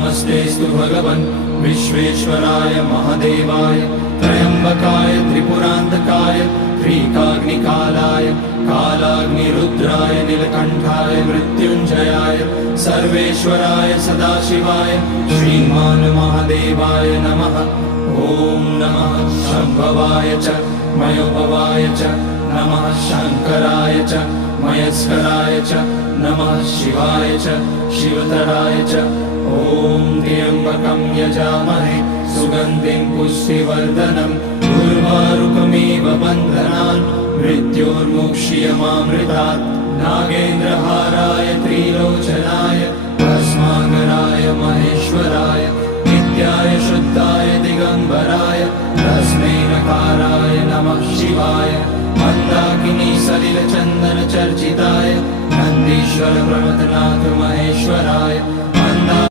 नमस्तेस्तु भगवन् विश्वेश्वराय महादेवाय त्र्यम्बकाय त्रिपुरान्तकाय त्रिकाग्निकालाय कालाग्निरुद्राय नीलकण्ठाय मृत्युञ्जयाय सर्वेश्वराय सदाशिवाय श्रीमान् महादेवाय नमः। ॐ नमः शम्भवाय च मयोभवाय च नमः शङ्कराय च मयस्कराय च नमः शिवाय च शिवतराय च। ॐ त्र्यम्बकं यजामहे सुगन्धिं पुष्टिवर्धनम् उर्वारुकमिव बन्धनान् मृत्योर्मुक्ष्यमामृतात्। नागेन्द्रहाराय त्रिलोचनाय भस्माकराय महेश्वराय नित्याय शुद्धाय दिगम्बराय तस्मै नकाराय नमः शिवाय। मन्दाकिनी सलिलचन्दन चर्चिताय नन्दीश्वर प्रमथनाथ महेश्वराय